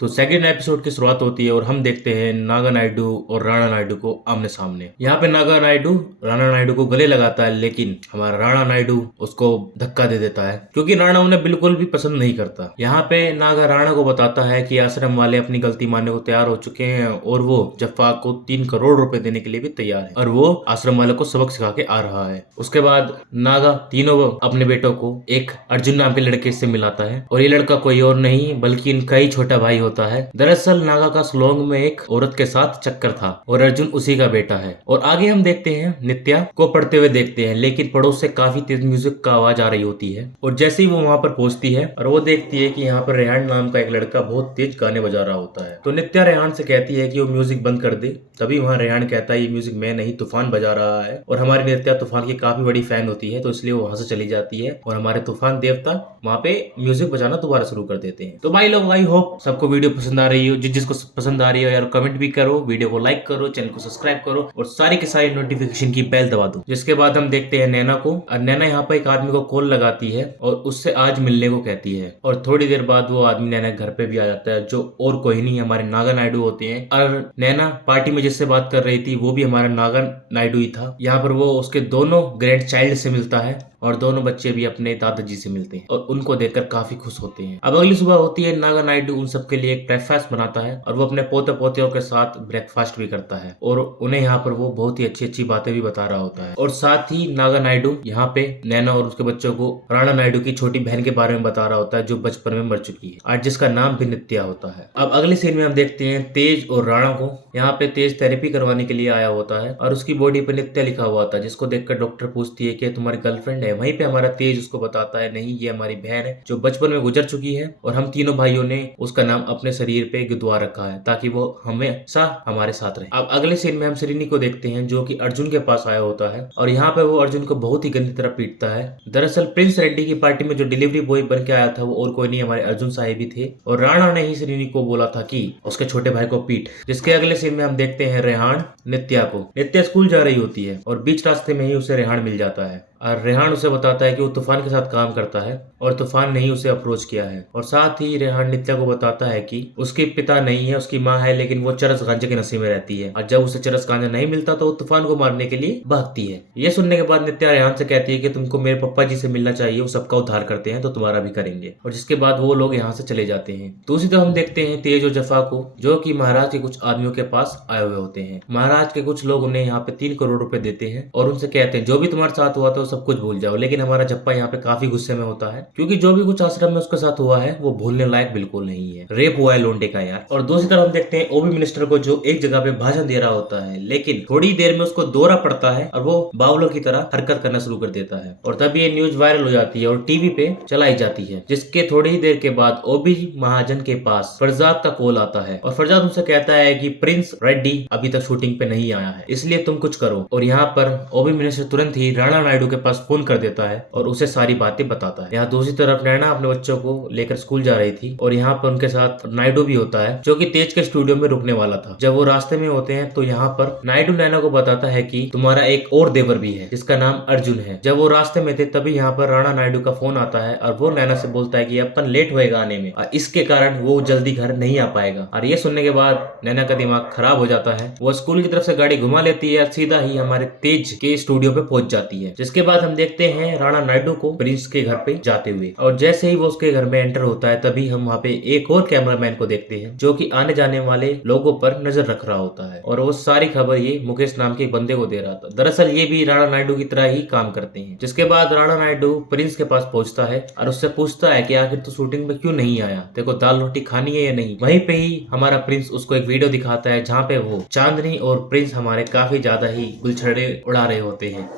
तो second episode की शुरुआत होती है और हम देखते हैं नागा नायडू और राणा नायडू को आमने सामने। यहाँ पे नागा नायडू राणा नायडू को गले लगाता है, लेकिन हमारा राणा नायडू उसको धक्का दे देता है क्योंकि राणा उन्हें बिल्कुल भी पसंद नहीं करता। यहाँ पे नागा राणा को बताता है कि आश्रम वाले अपनी गलती मानने को तैयार हो चुके हैं और वो जफ्फा को 3 करोड़ रुपए देने के लिए भी तैयार है और वो आश्रम वाले को सबक सिखा के आ रहा है। उसके बाद नागा तीनों अपने बेटों को एक अर्जुन नाम के लड़के से मिलाता है और ये लड़का कोई और नहीं बल्कि इनका ही छोटा भाई होता है। दरअसल नागा का स्लोंग में एक औरत के साथ चक्कर था और अर्जुन उसी का बेटा है। और आगे हम देखते हैं नित्या को पढ़ते हुए देखते हैं, लेकिन पड़ोस से काफी तेज म्यूजिक का आवाज आ रही होती है और जैसे ही वो वहाँ पर पहुंचती है और वो देखती है कि यहाँ पर रेहान नाम का एक लड़का बहुत तेज गाने बजा रहा होता है। तो नित्या रेहान से कहती है कि वो म्यूजिक बंद कर दे। तभी वहाँ रेहान कहता है ये म्यूजिक मैं नहीं, तूफान बजा रहा है। और हमारी नित्या तूफान की काफी बड़ी फैन होती है, तो इसलिए वो वहां से चली जाती है और हमारे तूफान देवता वहाँ पे म्यूजिक बजाना दोबारा शुरू कर देते हैं। तो भाई लोग, आई होप सबको वीडियो पसंद आ रही हो। जिसको पसंद आ रही हो यार कमेंट भी करो, वीडियो को लाइक करो, चैनल को सब्सक्राइब करो और सारी की सारी नोटिफिकेशन की बेल दबा दो। जिसके बाद हम देखते हैं नैना को और नैना यहाँ पर एक आदमी को कॉल लगाती है और उससे आज मिलने को कहती है और थोड़ी देर बाद वो आदमी नैना घर पे भी आ जाता है, जो और कोई नहीं हमारे नागा नायडू होते हैं। और नैना पार्टी में जिससे बात कर रही थी वो भी हमारा नागा नायडू ही था। यहाँ पर वो उसके दोनों ग्रैंड चाइल्ड से मिलता है और दोनों बच्चे भी अपने दादाजी से मिलते हैं और उनको देखकर काफी खुश होते हैं। अब अगली सुबह होती है, नागा नायडू उन सबके लिए एक ब्रेकफास्ट बनाता है और वो अपने पोते पोतियों के साथ ब्रेकफास्ट भी करता है और उन्हें यहाँ पर वो बहुत ही अच्छी अच्छी बातें भी बता रहा होता है। और साथ ही नागा नायडू यहाँ पे नैना और उसके बच्चों को राणा नायडू की छोटी बहन के बारे में बता रहा होता है, जो बचपन में मर चुकी है और जिसका नाम भी नित्या होता है। अब अगले सीन में हम देखते हैं तेज और राणा को। यहाँ पे तेज थेरेपी करवाने के लिए आया होता है और उसकी बॉडी पे नित्या लिखा हुआ था, जिसको देखकर डॉक्टर पूछती है कि तुम्हारी गर्लफ्रेंड है। वहीं पे हमारा तेज उसको बताता है नहीं, ये हमारी बहन है जो बचपन में गुजर चुकी है और हम तीनों भाइयों ने उसका नाम अपने शरीर पे गुदवा रखा है ताकि वो हमेशा हमारे साथ रहे। अब अगले सीन में हम श्रीनी को देखते हैं, जो कि अर्जुन के पास आया होता है और यहाँ पे वो अर्जुन को बहुत ही गंदी तरह पीटता है। दरअसल प्रिंस रेड्डी की पार्टी में जो डिलीवरी बॉय बन के आया था वो और कोई नहीं हमारे अर्जुन साहिब ही थे और राणा ने ही श्रीनी को बोला था कि उसके छोटे भाई को पीट। जिसके अगले सीन में हम देखते हैं रेहान नित्या को। नित्या स्कूल जा रही होती है और बीच रास्ते में ही उसे रेहान मिल जाता है और रेहान उसे बताता है कि वो तूफान के साथ काम करता है और तूफान ने ही उसे अप्रोच किया है। और साथ ही रेहान नित्या को बताता है कि उसके पिता नहीं है, उसकी माँ है, लेकिन वो चरस गांजे के नशे में रहती है और जब उसे चरस गांजा नहीं मिलता तो वो तूफान को मारने के लिए भागती है। ये सुनने के बाद नित्या रेहान से कहती है कि तुमको मेरे पप्पा जी से मिलना चाहिए, वो सबका उद्धार करते हैं तो तुम्हारा भी करेंगे। और जिसके बाद वो लोग यहाँ से चले जाते हैं। दूसरी तरफ हम देखते हैं तेज और जफा को, जो कि महाराज के कुछ आदमियों के पास आए हुए होते हैं। महाराज के कुछ लोग उन्हें यहाँ पे 3 करोड़ रुपए देते हैं और उनसे कहते हैं जो भी तुम्हारे साथ हुआ था वो सब कुछ भूल जाओ। लेकिन हमारा जप्पा यहाँ पे काफी गुस्से में होता है क्योंकि जो भी कुछ आश्रम में उसके साथ हुआ है वो भूलने लायक बिल्कुल नहीं है। रेप हुआ है लोंडे का यार। और दूसरी तरफ हम देखते हैं ओबी मिनिस्टर को, जो एक जगह पे भाषण दे रहा होता है, लेकिन थोड़ी देर में उसको दौरा पड़ता है और वो बावलों की तरह हरकत करना शुरू कर देता है और तब ये न्यूज वायरल हो जाती है और टीवी पे चलाई जाती है। जिसके थोड़ी ही देर के बाद ओबी महाजन के पास फरजाद का कॉल आता है और फरजाद उनसे कहता है कि प्रिंस रेड्डी अभी तक शूटिंग पे नहीं आया है, इसलिए तुम कुछ करो। और यहाँ पर ओबी मिनिस्टर तुरंत ही राणा नायडू के पास फोन कर देता है और उसे सारी बातें बताता है। यहाँ दूसरी तरफ नैना अपने बच्चों को लेकर स्कूल जा रही थी और यहाँ पर उनके साथ नायडू भी होता है, जो कि तेज के स्टूडियो में रुकने वाला था। जब वो रास्ते में होते हैं तो यहाँ पर नायडू नैना को बताता है कि तुम्हारा एक और देवर भी है जिसका नाम अर्जुन है। जब वो रास्ते में थे तभी यहाँ पर राणा नायडू का फोन आता है और वो नैना से बोलता है कि अपन लेट होएगा आने में और इसके कारण वो जल्दी घर नहीं आ पाएगा। और ये सुनने के बाद नैना का दिमाग खराब हो जाता है। वो स्कूल की तरफ से गाड़ी घुमा लेती है, सीधा ही हमारे तेज के स्टूडियो पे पहुंच जाती है। जिसके बाद हम देखते हैं राणा नायडू को प्रिंस के घर पे जाते हुए और जैसे ही वो उसके घर में एंटर होता है तभी हम वहाँ पे एक और कैमरामैन को देखते हैं, जो कि आने जाने वाले लोगों पर नजर रख रहा होता है और वो सारी खबर ये मुकेश नाम के बंदे को दे रहा था। दरअसल ये भी राणा नायडू की तरह ही काम करते हैं। जिसके बाद राणा नायडू प्रिंस के पास पहुंचता है और उससे पूछता है कि आखिर तू शूटिंग में क्यों नहीं आया, तेरे को दाल रोटी खानी है या नहीं। वहीं पे ही हमारा प्रिंस उसको एक वीडियो दिखाता है जहाँ पे वो चांदनी और प्रिंस हमारे काफी ज्यादा ही गुलछड़े उड़ा रहे होते हैं।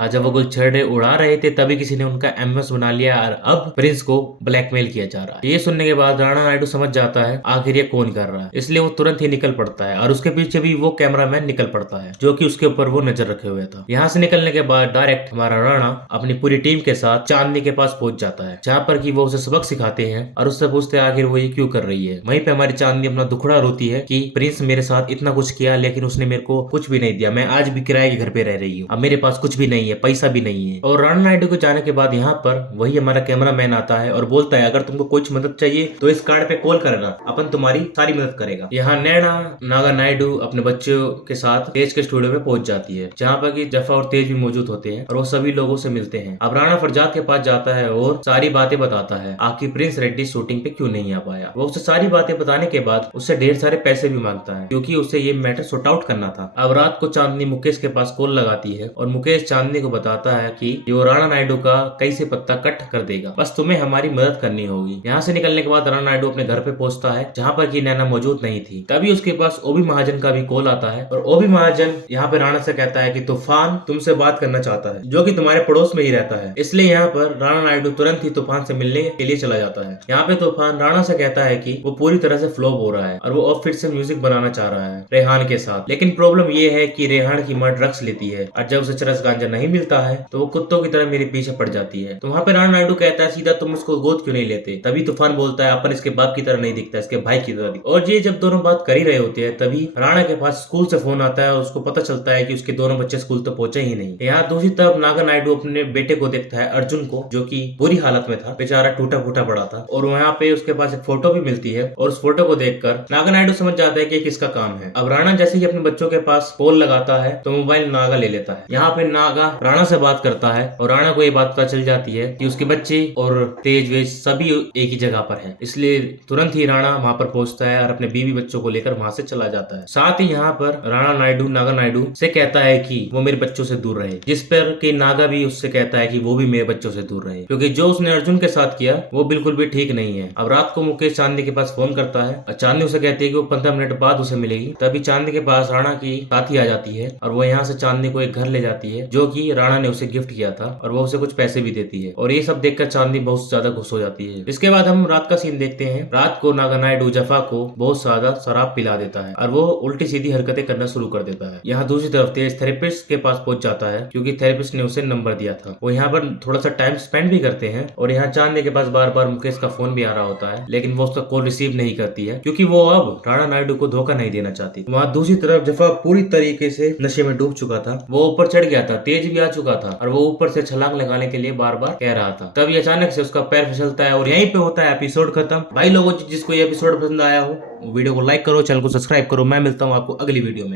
आज जब वो गुलछड़े उड़ा रहे थे तभी किसी ने उनका एमएस बना लिया और अब प्रिंस को ब्लैकमेल किया जा रहा है। ये सुनने के बाद राणा नायडू समझ जाता है आखिर ये कौन कर रहा है, इसलिए वो तुरंत ही निकल पड़ता है और उसके पीछे भी वो कैमरामैन निकल पड़ता है, जो कि उसके ऊपर वो नजर रखे हुए था। यहाँ से निकलने के बाद डायरेक्ट हमारा राणा अपनी पूरी टीम के साथ चांदनी के पास पहुंच जाता है, जहाँ पर कि वो उसे सबक सिखाते हैं और उससे पूछते हैं आखिर वो ये क्यों कर रही है। वहीं पे हमारी चांदनी अपना दुखड़ा रोती है कि प्रिंस मेरे साथ इतना कुछ किया लेकिन उसने मेरे को कुछ भी नहीं दिया, मैं आज भी किराए के घर पे रह रही हूँ, अब मेरे पास कुछ भी नहीं नहीं है, पैसा भी नहीं है। और राणा नायडू को जाने के बाद यहाँ पर वही हमारा कैमरा मैन आता है और बोलता है अगर तुमको कुछ मदद चाहिए तो इस कार्ड पे कॉल करना, अपन तुम्हारी सारी मदद करेगा। यहाँ नैना नागा नायडू अपने बच्चों के साथ तेज के स्टूडियो में पहुंच जाती है, जहाँ पर कि जफा और तेज भी मौजूद होते हैं और वो सभी लोगों से मिलते हैं। अब राणा फरजाद के पास जाता है और सारी बातें बताता है आखिर प्रिंस रेड्डी शूटिंग पे क्यों नहीं आ पाया। वो उसे सारी बातें बताने के बाद उससे ढेर सारे पैसे भी मांगता है क्योंकि उसे ये मैटर सॉर्ट आउट करना था। अब रात को चांदनी मुकेश के पास कॉल लगाती है और मुकेश चांदनी को बताता है कि वो राणा नायडू का कई से पत्ता कट कर देगा, बस तुम्हें हमारी मदद करनी होगी। यहाँ से निकलने के बाद राणा नायडू अपने घर पे पहुंचता है जहाँ पर की नैना मौजूद नहीं थी। तभी उसके पास ओबी महाजन का भी कॉल आता है और ओबी महाजन यहाँ पे राणा से कहता है कि तूफान तुमसे बात करना चाहता है, जो कि तुम्हारे पड़ोस में ही रहता है। इसलिए यहाँ पर राणा नायडू तुरंत ही तूफान से मिलने के लिए चला जाता है। यहाँ पे तूफान राणा से कहता है कि वो पूरी तरह से फ्लॉप हो रहा है और वो अब फिर से म्यूजिक बनाना चाह रहा है रेहान के साथ। लेकिन प्रॉब्लम ये है कि रेहान की मां ड्रग्स लेती है और जब उसे चरस गांजा नहीं मिलता है तो वो कुत्तों की तरह मेरे पीछे पड़ जाती है। तो वहाँ पे राणा नायडू कहता है सीधा तुम उसको गोद क्यों नहीं लेते। तभी तूफान बोलता है अपन इसके बाप की तरह नहीं दिखता, इसके भाई की तरह दिखता। और ये जब दोनों बात कर ही रहे होते हैं तभी राणा के पास स्कूल से फोन आता है और उसको पता चलता है कि उसके दोनों बच्चे स्कूल तो पहुंचे ही नहीं। यहाँ दूसरी तरफ नागा नायडू अपने बेटे को देखता है अर्जुन को, जो कि बुरी हालत में था, बेचारा टूटा फूटा पड़ा था। और वहाँ पे उसके पास एक फोटो भी मिलती है और उस फोटो को देखकर नागा नायडू समझ जाता है कि किसका काम है। अब राणा जैसे ही अपने बच्चों के पास कॉल लगाता है तो मोबाइल नागा ले लेता है। यहाँ पे नागा राणा से बात करता है और राणा को ये बात पता चल जाती है कि उसके बच्चे और तेज वेज सभी एक ही जगह पर हैं। इसलिए तुरंत ही राणा वहाँ पर पहुंचता है और अपने बीवी बच्चों को लेकर वहाँ से चला जाता है। साथ ही यहाँ पर राणा नायडू नागा नायडू से कहता है कि वो मेरे बच्चों से दूर रहे, जिस पर कि नागा भी उससे कहता है कि वो भी मेरे बच्चों से दूर रहे, क्योंकि जो उसने अर्जुन के साथ किया वो बिल्कुल भी ठीक नहीं है। अब रात को मुकेश चांदनी के पास फोन करता है और चांदनी उसे कहती है कि वो 15 मिनट बाद उसे मिलेगी। तभी चांदनी के पास राणा की साथी आ जाती है और वो यहाँ से चांदनी को एक घर ले जाती है जो कि राणा ने उसे गिफ्ट किया था और वो उसे कुछ पैसे भी देती है। और ये सब देखकर चांदनी बहुत ज्यादा खुश हो जाती है। इसके बाद हम रात का सीन देखते हैं। रात को नागा नायडू जफा को बहुत ज्यादा शराब पिला देता है और वो उल्टी सीधी हरकतें करना शुरू कर देता है। यहाँ दूसरी तरफ तेज थेरेपिस्ट के पास पहुंच जाता है क्योंकि थेरेपिस्ट ने उसे नंबर दिया था। वो यहाँ पर थोड़ा सा टाइम स्पेंड भी करते हैं और यहाँ चांदनी के पास बार बार मुकेश का फोन भी आ रहा होता है, लेकिन वो उसका कॉल रिसीव नहीं करती है क्योंकि वो अब राणा नायडू को धोखा नहीं देना चाहती। वहाँ दूसरी तरफ जफा पूरी तरीके से नशे में डूब चुका था, वो ऊपर चढ़ गया था, तेज भी आ चुका था और वो ऊपर से छलांग लगाने के लिए बार बार कह रहा था। तभी अचानक से उसका पैर फिसलता है और यहीं पे होता है एपिसोड खत्म। भाई लोगों जिसको ये एपिसोड पसंद आया हो वीडियो को लाइक करो, चैनल को सब्सक्राइब करो। मैं मिलता हूँ आपको अगली वीडियो में।